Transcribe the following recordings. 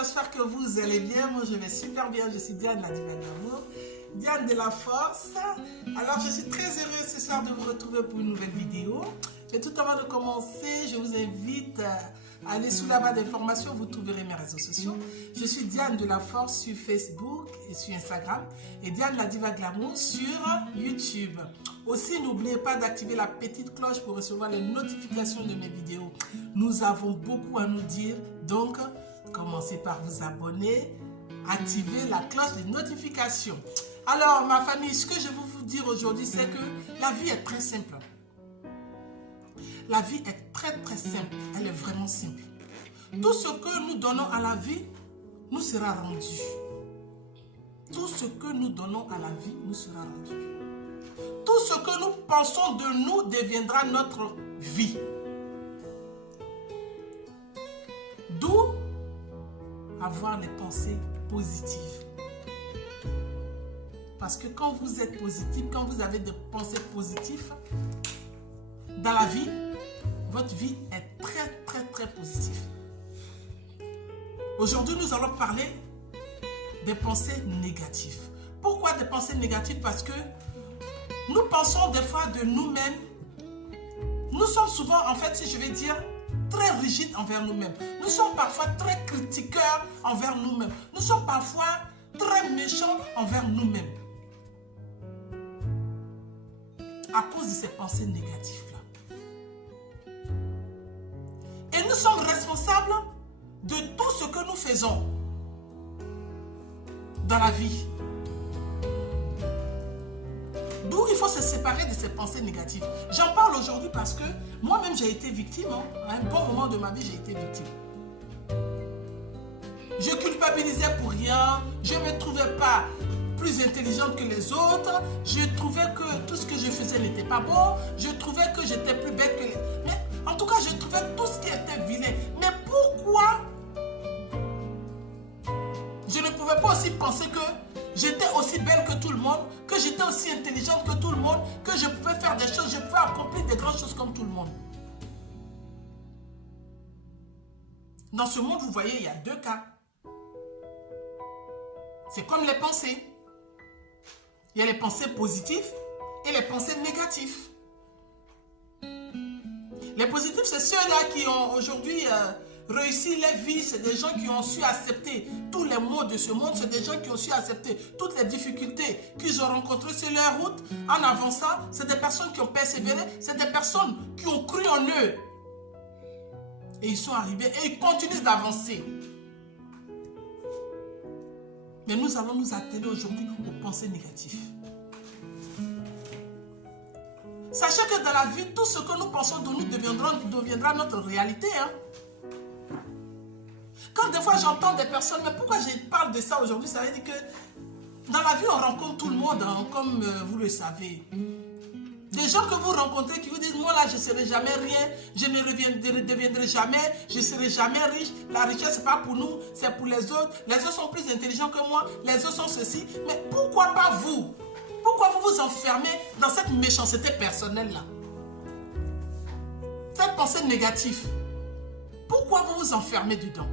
j'espère que vous allez bien. Moi, je vais super bien. Je suis Diane, la diva de l'amour, Diane de la force. Alors, je suis très heureuse ce soir de vous retrouver pour une nouvelle vidéo. Et tout avant de commencer, je vous invite à aller sous la barre d'informations. Vous trouverez mes réseaux sociaux. Je suis Diane de la force sur Facebook et sur Instagram. Et Diane, la diva de l'amour sur YouTube. Aussi, n'oubliez pas d'activer la petite cloche pour recevoir les notifications de mes vidéos. Nous avons beaucoup à nous dire, donc commencez par vous abonner, activez la cloche de notification. Alors, ma famille, ce que je veux vous dire aujourd'hui, c'est que la vie est très simple. La vie est très simple, elle est vraiment simple. Tout ce que nous donnons à la vie nous sera rendu. Tout ce que nous donnons à la vie nous sera rendu. Tout ce que nous pensons de nous deviendra notre vie. D'où avoir les pensées positives. Parce que quand vous êtes positif, quand vous avez des pensées positives, dans la vie, votre vie est très positive. Aujourd'hui, nous allons parler des pensées négatives. Pourquoi des pensées négatives? Parce que nous pensons des fois de nous-mêmes. Nous sommes souvent, en fait, si je vais dire, très rigides envers nous-mêmes. Nous sommes parfois très critiqueurs envers nous-mêmes. Nous sommes parfois très méchants envers nous-mêmes. À cause de ces pensées négatives-là. Et nous sommes responsables de tout ce que nous faisons dans la vie. D'où il faut se séparer de ces pensées négatives. J'en parle aujourd'hui parce que moi-même j'ai été victime. À un bon moment de ma vie, j'ai été victime. Je culpabilisais pour rien. Je ne me trouvais pas plus intelligente que les autres. Je trouvais que tout ce que je faisais n'était pas bon. Je trouvais que j'étais plus bête que les... Mais en tout cas, je trouvais tout ce qui était vilain. Mais pourquoi je ne pouvais pas aussi penser que j'étais aussi belle que tout le monde, que j'étais aussi intelligente que tout le monde, que je pouvais faire des choses, je pouvais accomplir des grandes choses comme tout le monde. Dans ce monde, vous voyez, il y a deux cas. C'est comme les pensées. Il y a les pensées positives et les pensées négatives. Les positifs, c'est ceux-là qui ont aujourd'hui réussi leur vie. C'est des gens qui ont su accepter tous les maux de ce monde. C'est des gens qui ont su accepter toutes les difficultés qu'ils ont rencontrées sur leur route. En avançant, c'est des personnes qui ont persévéré. C'est des personnes qui ont cru en eux. Et ils sont arrivés et ils continuent d'avancer. Mais nous allons nous atteler aujourd'hui aux pensées négatives. Sachez que dans la vie, tout ce que nous pensons de nous deviendra notre réalité. Quand des fois j'entends des personnes, mais pourquoi je parle de ça aujourd'hui? Ça veut dire que dans la vie, on rencontre tout le monde, comme vous le savez. Des gens que vous rencontrez qui vous disent, moi là, je ne serai jamais rien, je ne deviendrai jamais, je ne serai jamais riche. La richesse, ce n'est pas pour nous, c'est pour les autres. Les autres sont plus intelligents que moi, les autres sont ceci. Mais pourquoi pas vous? Pourquoi vous vous enfermez dans cette méchanceté personnelle-là? Cette pensée négative. Pourquoi vous vous enfermez dedans?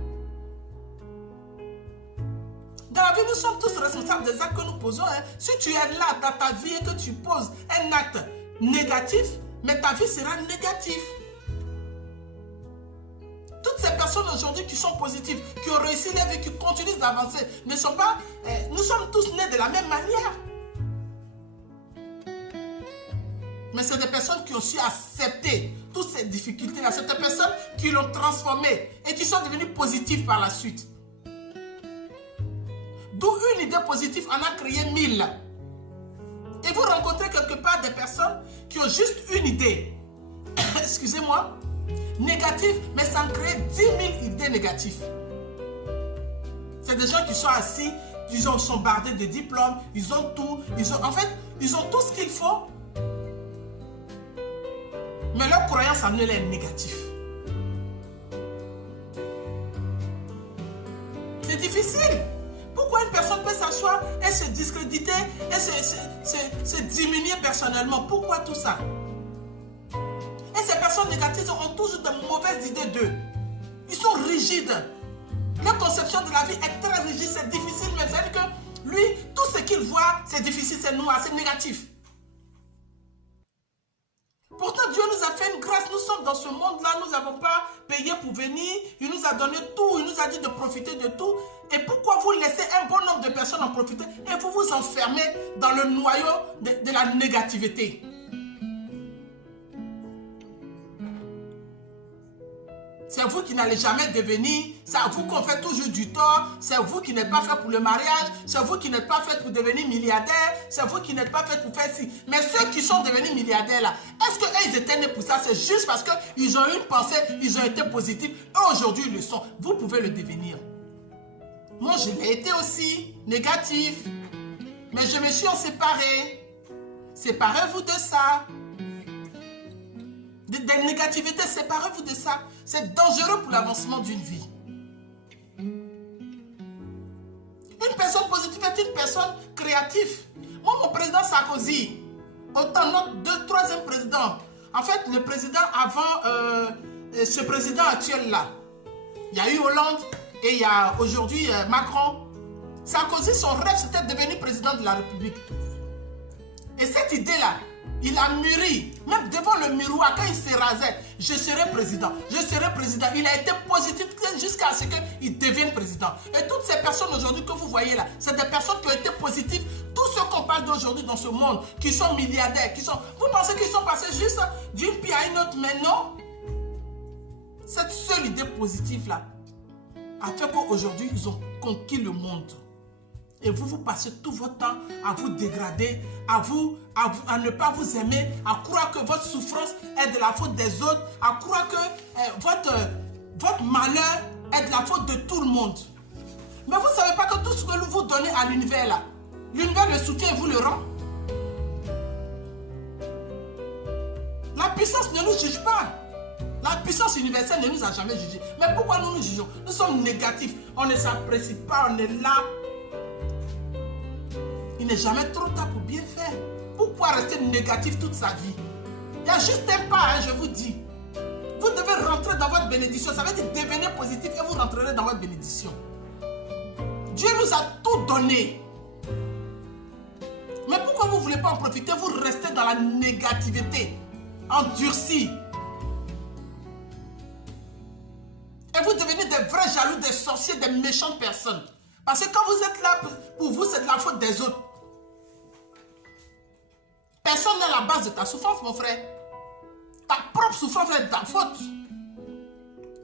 Dans la vie, nous sommes tous responsables des actes que nous posons. Si tu es là dans ta vie et que tu poses un acte négatif, mais ta vie sera négative. Toutes ces personnes aujourd'hui qui sont positives, qui ont réussi leur vie, qui continuent d'avancer, ne sont pas... nous sommes tous nés de la même manière. Mais c'est des personnes qui ont su accepter toutes ces difficultés-là. C'est des personnes qui l'ont transformé et qui sont devenues positives par la suite. D'où une idée positive en a créé 1000. Et vous rencontrez quelque part des personnes qui ont juste une idée, excusez-moi, négative, mais ça en crée 10 000 idées négatives. C'est des gens qui sont assis, ils sont bardés de diplômes, ils ont tout, en fait, ils ont tout ce qu'il faut, mais leur croyance en eux est négative. C'est difficile. Pourquoi une personne peut s'asseoir et se discréditer et se diminuer personnellement? Pourquoi tout ça? Et ces personnes négatives ont toujours de mauvaises idées d'eux. Ils sont rigides. Leur conception de la vie est très rigide, c'est difficile, mais c'est-à-dire que lui, tout ce qu'il voit, c'est difficile, c'est noir, c'est négatif. Pourtant, Dieu nous a fait une grâce, nous sommes dans ce monde-là, nous n'avons pas payé pour venir, il nous a donné tout, il nous a dit de profiter de tout. Et pourquoi vous laissez un bon nombre de personnes en profiter et vous vous enfermez dans le noyau de la négativité? C'est vous qui n'allez jamais devenir, c'est à vous qu'on fait toujours du tort, c'est vous qui n'êtes pas fait pour le mariage, c'est vous qui n'êtes pas fait pour devenir milliardaire, c'est vous qui n'êtes pas fait pour faire ci. Mais ceux qui sont devenus milliardaires là, est-ce qu'ils étaient nés pour ça? C'est juste parce qu'ils ont eu une pensée, ils ont été positifs et aujourd'hui ils le sont. Vous pouvez le devenir. Moi je l'ai été aussi, négatif, mais je me suis en séparé. Séparez-vous de ça. Des négativités, séparez-vous de ça. C'est dangereux pour l'avancement d'une vie. Une personne positive est une personne créative. Moi, mon président Sarkozy, autant notre troisième président, en fait, le président avant ce président actuel-là, il y a eu Hollande et il y a aujourd'hui Macron. Sarkozy, son rêve, c'était de devenir président de la République. Et cette idée-là, il a mûri, même devant le miroir, quand il se rasait, je serai président, je serai président. Il a été positif jusqu'à ce qu'il devienne président. Et toutes ces personnes aujourd'hui que vous voyez là, c'est des personnes qui ont été positives. Tous ceux qu'on parle d'aujourd'hui dans ce monde, qui sont milliardaires, vous pensez qu'ils sont passés juste d'une pierre à une autre, mais non. Cette seule idée positive là a fait qu'aujourd'hui, ils ont conquis le monde. Et vous passez tout votre temps à vous dégrader, à ne pas vous aimer, à croire que votre souffrance est de la faute des autres, à croire que votre malheur est de la faute de tout le monde. Mais vous ne savez pas que tout ce que vous donnez à l'univers là, l'univers le soutient et vous le rend. La puissance ne nous juge pas. La puissance universelle ne nous a jamais jugés. Mais pourquoi nous nous jugeons? Nous sommes négatifs. On ne s'apprécie pas, on est là. Il n'est jamais trop tard pour bien faire. Pourquoi rester négatif toute sa vie? Il y a juste un pas, hein, je vous dis. Vous devez rentrer dans votre bénédiction. Ça veut dire devenez positif et vous rentrerez dans votre bénédiction. Dieu nous a tout donné. Mais pourquoi vous ne voulez pas en profiter? Vous restez dans la négativité, endurci. Et vous devenez des vrais jaloux, des sorciers, des méchantes personnes. Parce que quand vous êtes là, pour vous, c'est de la faute des autres. Personne n'est à la base de ta souffrance, mon frère. Ta propre souffrance est de ta faute.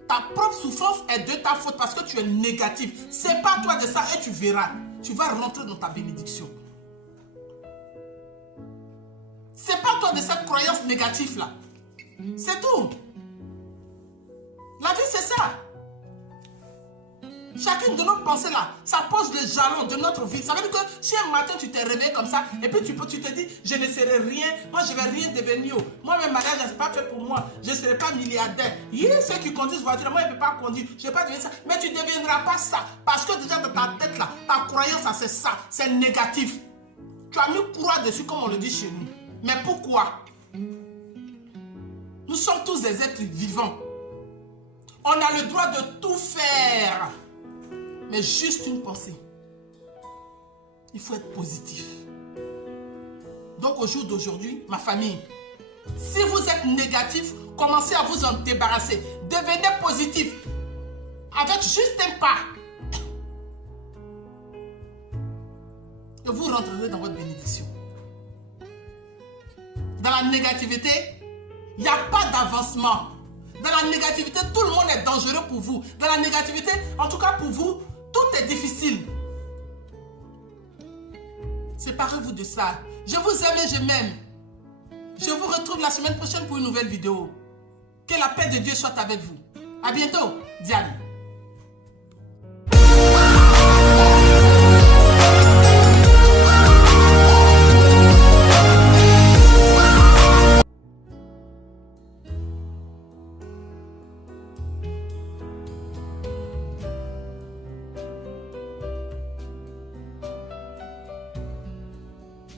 Ta propre souffrance est de ta faute parce que tu es négatif. Sépare-toi de ça et tu verras. Tu vas rentrer dans ta bénédiction. Sépare-toi de cette croyance négative-là. C'est tout. La vie, c'est ça. Chacune de nos pensées là, ça pose le jalon de notre vie. Ça veut dire que si un matin tu t'es réveillé comme ça et puis tu te dis je ne serai rien, moi je ne vais rien devenir. Moi mon mariage n'est pas fait pour moi, je ne serai pas milliardaire. Il y a ceux qui conduisent voiture, moi je ne peux pas conduire, je ne vais pas devenir ça. Mais tu ne deviendras pas ça parce que déjà dans ta tête là, ta croyance c'est ça, c'est négatif. Tu as mis croix dessus comme on le dit chez nous. Mais pourquoi? Nous sommes tous des êtres vivants. On a le droit de tout faire. Mais juste une pensée. Il faut être positif. Donc au jour d'aujourd'hui, ma famille, si vous êtes négatif, commencez à vous en débarrasser. Devenez positif. Avec juste un pas. Et vous rentrerez dans votre bénédiction. Dans la négativité, il n'y a pas d'avancement. Dans la négativité, tout le monde est dangereux pour vous. Dans la négativité, en tout cas pour vous, tout est difficile. Séparez-vous de ça. Je vous aime et je m'aime. Je vous retrouve la semaine prochaine pour une nouvelle vidéo. Que la paix de Dieu soit avec vous. À bientôt, Diane.